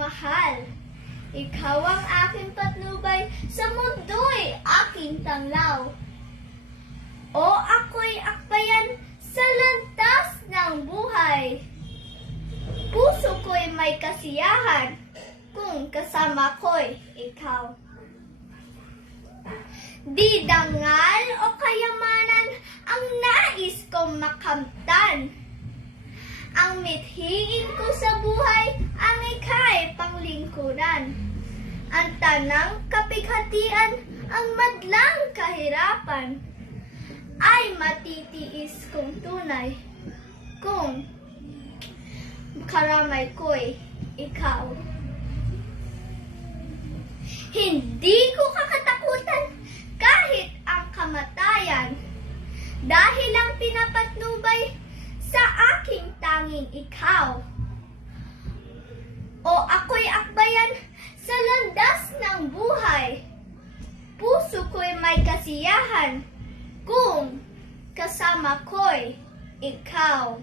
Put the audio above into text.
mahal. Ikaw ang aking patnubay, sa mundo'y aking tanglaw. O ako'y akbayan sa landas ng buhay. Puso ko'y may kasiyahan kung kasama ko'y ikaw. Di dangal o kayamanan ang nais kong makamtan. Ang mithiin ko sa buhay panglingkuran. Ang tanang kapighatian ang madlang kahirapan ay matitiis kong tunay kung karamay ko'y ikaw. Hindi ko kakatakutan kahit ang kamatayan dahil ang pinapatnubay sa aking tanging ikaw. Ako'y akbayan sa landas ng buhay. Puso ko'y may kasiyahan kung kasama ko'y ikaw.